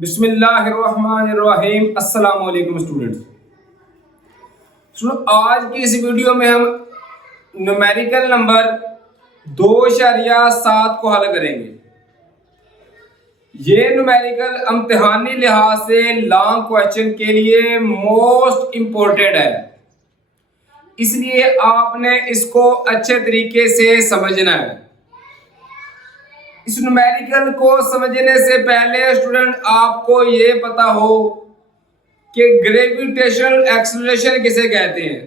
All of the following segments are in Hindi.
बिस्मिल्लाहिर्रहमानिर्रहीम। अस्सलाम वालेकुम स्टूडेंट्स। आज की इस वीडियो में हम न्यूमेरिकल नंबर 2.7 को हल करेंगे। ये न्यूमेरिकल इम्तिहानी लिहाज से लॉन्ग क्वेश्चन के लिए मोस्ट इम्पोर्टेंट है, इसलिए आपने इसको अच्छे तरीके से समझना है। इस न्यूमेरिकल को समझने से पहले स्टूडेंट आपको ये पता हो कि ग्रेविटेशनल एक्सेलरेशन किसे कहते हैं।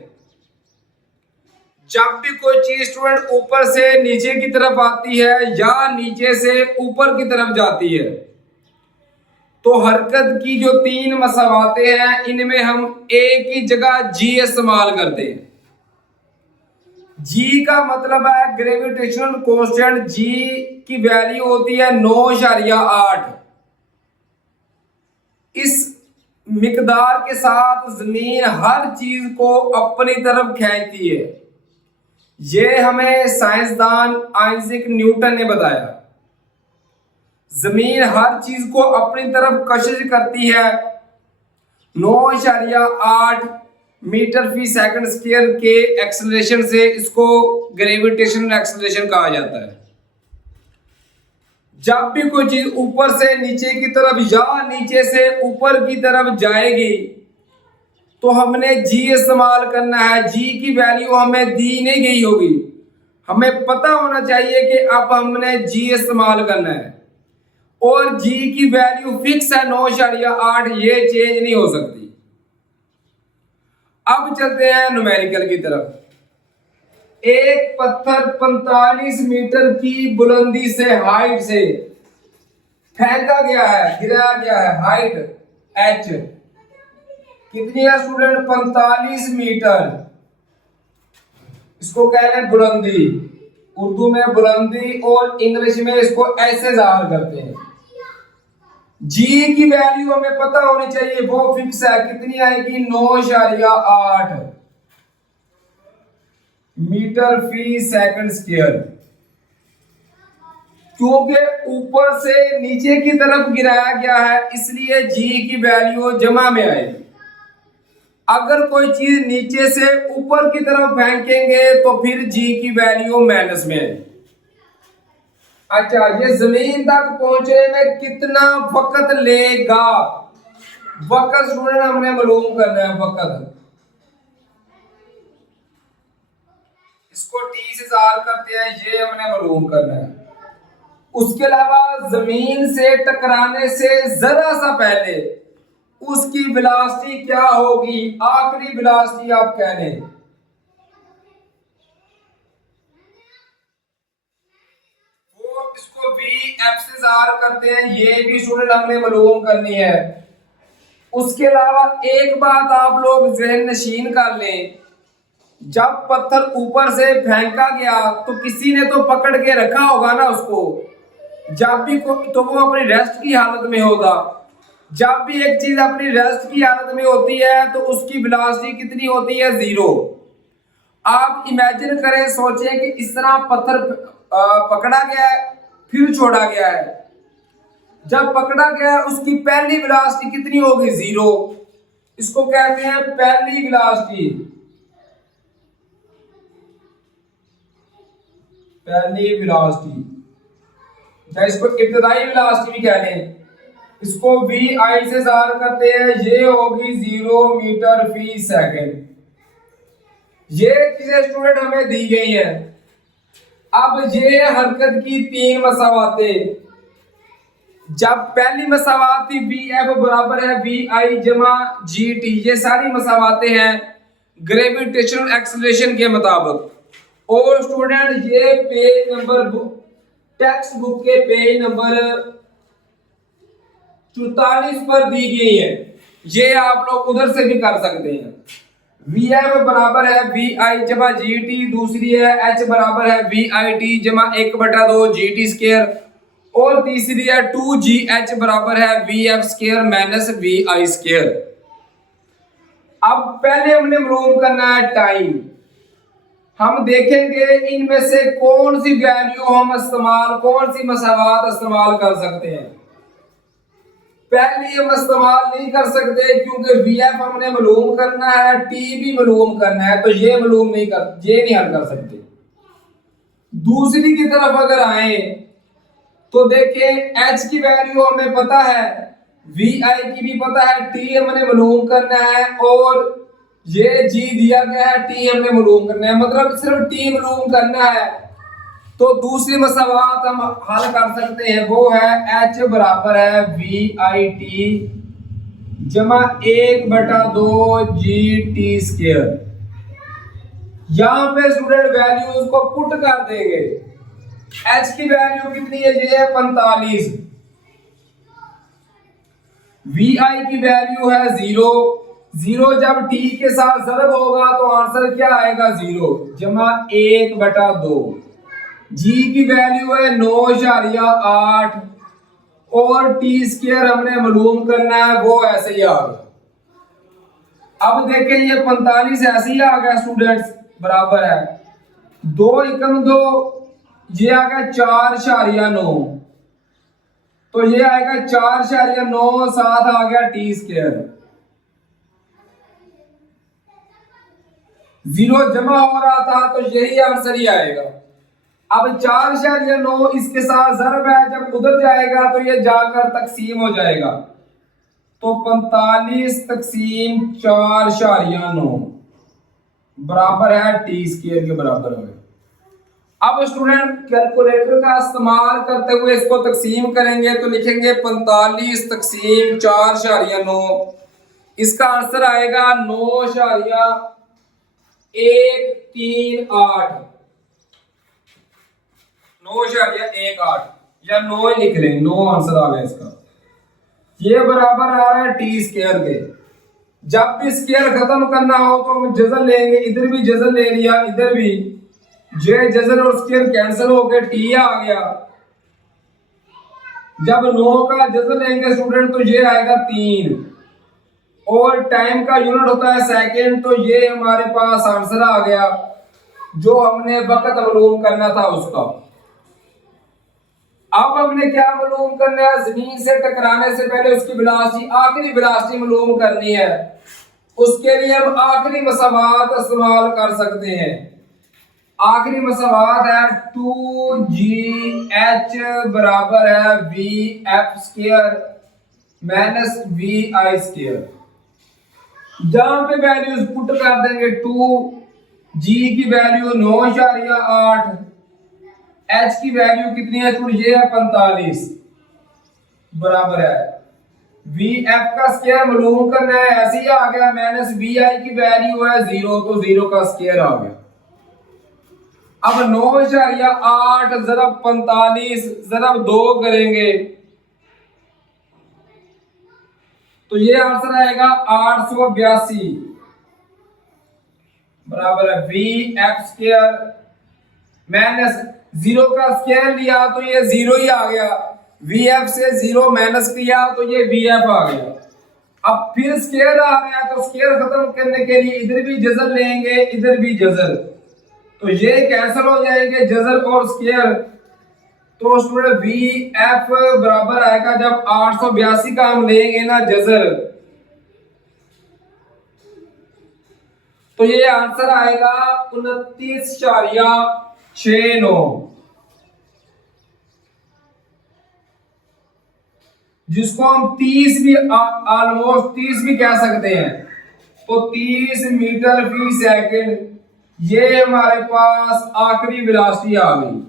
जब भी कोई चीज स्टूडेंट ऊपर से नीचे की तरफ आती है या नीचे से ऊपर की तरफ जाती है, तो हरकत की जो 3 मसावातें हैं इनमें हम एक ही जगह जी इस्तेमाल करते हैं। जी का मतलब है ग्रेविटेशनल कांस्टेंट। जी की वैल्यू होती है 9.8। इस मिकदार के साथ जमीन हर चीज को अपनी तरफ खींचती है। ये हमें साइंसदान आइजैक न्यूटन ने बताया। जमीन हर चीज को अपनी तरफ कशिश करती है। 9.8 मीटर फी सेकंड स्क्वायर के एक्सेलरेशन से इसको ग्रेविटेशनल एक्सेलरेशन कहा जाता है। जब भी कोई चीज ऊपर से नीचे की तरफ या नीचे से ऊपर की तरफ जाएगी तो हमने जी इस्तेमाल करना है। जी की वैल्यू हमें दी नहीं गई होगी, हमें पता होना चाहिए कि अब हमने जी इस्तेमाल करना है और जी की वैल्यू फिक्स है 9.8, ये चेंज नहीं हो सकती। अब चलते हैं न्यूमेरिकल की तरफ। एक पत्थर 45 मीटर की बुलंदी से हाइट से फेंका गया है, गिराया गया है। हाइट h कितनी है स्टूडेंट? 45 मीटर। इसको कह रहे हैं बुलंदी, उर्दू में बुलंदी और इंग्लिश में इसको ऐसे जाहिर करते हैं। जी की वैल्यू हमें पता होनी चाहिए, वो फिक्स है। कितनी आएगी? 9.8 मीटर फी सेकंड स्क्वायर। क्योंकि ऊपर से नीचे की तरफ गिराया गया है इसलिए जी की वैल्यू जमा में आएगी। अगर कोई चीज नीचे से ऊपर की तरफ फेंकेंगे तो फिर जी की वैल्यू माइनस में आएगी। अच्छा, ये जमीन तक पहुंचने में कितना वक्त लेगा? वक्त स्टूडेंट हमने मालूम करना है। वक्त इसको टी से जार करते हैं, ये हमने मालूम करना है। उसके अलावा जमीन से टकराने से जरा सा पहले उसकी वेलोसिटी क्या होगी? आखिरी वेलोसिटी आप कह लें। इसको भी एफ से जार करते हैं, ये भी स्टूडेंट हमने मालूम करनी है। उसके अलावा एक बात आप लोग ज़हन नशीन कर लें, जब पत्थर ऊपर से फेंका गया तो किसी ने तो पकड़ के रखा होगा ना उसको। जब भी तो वो अपनी रेस्ट की हालत में होगा। जब भी एक चीज अपनी रेस्ट की हालत में होती है तो उसकी वेलोसिटी कितनी होती है? 0। आप इमेजिन करें, सोचें कि इस तरह पत्थर पकड़ा गया है फिर छोड़ा गया है। जब पकड़ा गया उसकी पहली वेलोसिटी कितनी होगी? 0। इसको कहते हैं पहली वेलोसिटी। पहली वेलोसिटी या इसको इब्तदाई वेलोसिटी भी कह लें। इसको वी आई से ज़ाहिर करते हैं, ये होगी 0 मीटर फी सेकंड। ये चीजें स्टूडेंट हमें दी गई है। अब ये हरकत की 3 मसावातें। जब पहली मसावात थी वी एफ बराबर है वी आई जमा जी टी, ये सारी मसावातें हैं ग्रेविटेशनल एक्सेलरेशन के मुताबिक। और स्टूडेंट ये पेज नंबर टेक्स्ट बुक के पेज नंबर 44 पर दी गई है। ये आप लोग उधर से भी कर सकते हैं। वी एफ बराबर है वी आई जमा जी टी, दूसरी है एच बराबर है वी आई टी जमा 1/2 जी टी स्क्वायर, और तीसरी है 2 जी एच बराबर है V F square minus V I square. अब पहले हमने मालूम करना है टाइम। हम देखेंगे इनमें से कौन सी वैल्यू हम इस्तेमाल, कौन सी मसावात इस्तेमाल कर सकते हैं। पहले हम इस्तेमाल नहीं कर सकते क्योंकि VF हमने मालूम करना है, T भी मालूम करना है, तो ये मालूम नहीं कर, ये नहीं हल कर सकते। दूसरी की तरफ अगर आए तो देखें H की वैल्यू हमें पता है, VI की भी पता है, T हमने मालूम करना है और ये G दिया गया है, T हमने मालूम करना है, मतलब सिर्फ T मालूम करना है। तो दूसरी मसावात हम हल कर सकते हैं, वो है H बराबर है VIT जमा 1/2 GT स्क्वायर। यहां पे स्टूडेंट वैल्यूज को पुट कर देंगे। H की वैल्यू कितनी है, ये है 45। VI की वैल्यू है 0 जब T के साथ ज़रब होगा तो आंसर क्या आएगा 0 जमा 1/2। G की वैल्यू है 9.8 और T स्क्वायर हमने मालूम करना है, वो ऐसे ही आ गया। अब देखें ये 45 ऐसे ही आ गया स्टूडेंट्स, बराबर है 2 एकम 2, ये आ गया 4.9, तो ये आएगा 4.9, साथ आ गया T स्क्वायर। 0 जमा हो रहा था तो यही आंसर ही आएगा। अब 4.9 इसके साथ ज़रब है, जब उधर जाएगा तो ये जाकर तकसीम हो जाएगा, तो 45 तकसीम 4.9 बराबर है T स्क्वायर के बराबर है। अब स्टूडेंट कैलकुलेटर का इस्तेमाल करते हुए इसको तकसीम करेंगे तो लिखेंगे 45 तकसीम 4.9, इसका आंसर आएगा 9.138, 9.18 या 9 लिख लें, 9 आंसर आ गया इसका। ये बराबर आ रहा है T स्क्वायर के। जब भी स्क्वायर खत्म करना हो तो हम जज़र लेंगे, इधर भी जज़र ले लिया, इधर भी जे जज़र और स्क्वायर कैंसिल हो गए, T आ गया। जब 9 का जज़र लेंगे स्टूडेंट तो ये आएगा 3 और टाइम का यूनिट होता है सेकंड, तो ये हमारे पास आंसर आ गया जो हमने वक्त मालूम करना था उसका। अब हमने क्या मालूम करना है, जमीन से टकराने से पहले उसकी वेलोसिटी, आखिरी वेलोसिटी मालूम करनी है। उसके लिए हम आखिरी मसावात इस्तेमाल कर सकते हैं। आखिरी मसावात है 2GH बराबर है VF square minus VI square. जहां पे वैल्यूज पुट कर देंगे 2G की वैल्यू 9.8, H की वैल्यू कितनी है, ये है 45 बराबर है VF का स्क्वायर मालूम करना है, ऐसे ही आ गया, माइनस VI की वैल्यू है 0, तो 0 का स्क्वायर आ गया। अब 9.8 ज़रब 45 ज़रब 2 करेंगे तो ये आंसर आएगा 882 बराबर है VF स्क्वायर माइनस 0 का स्क्वायर लिया तो ये 0 ही आ गया, VF से 0 माइनस किया तो ये VF आ गया। अब फिर स्क्वायर आ गया तो स्क्वायर खत्म करने के लिए इधर भी जज़र लेंगे, इधर भी जज़र, तो ये कैंसिल हो जाएंगे जज़र और स्क्वायर, तो स्टूडेंट VF बराबर आएगा, जब 882 का हम लेंगे ना जज़र, तो ये आंसर आएगा 29.69, जिसको हम 30 भी, ऑलमोस्ट 30 भी कह सकते हैं, तो 30 मीटर फी सेकंड ये हमारे पास आखिरी वेलोसिटी आ गई।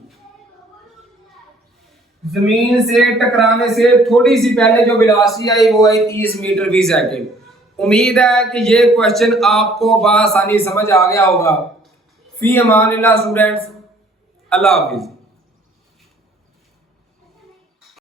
जमीन से टकराने से थोड़ी सी पहले जो वेलोसिटी आई वो आई 30 मीटर फी सेकंड। उम्मीद है कि ये क्वेश्चन आपको बआसानी समझ आ गया होगा। फी अमानिल्लाह स्टूडेंट्स, अल्लाह हाफिज।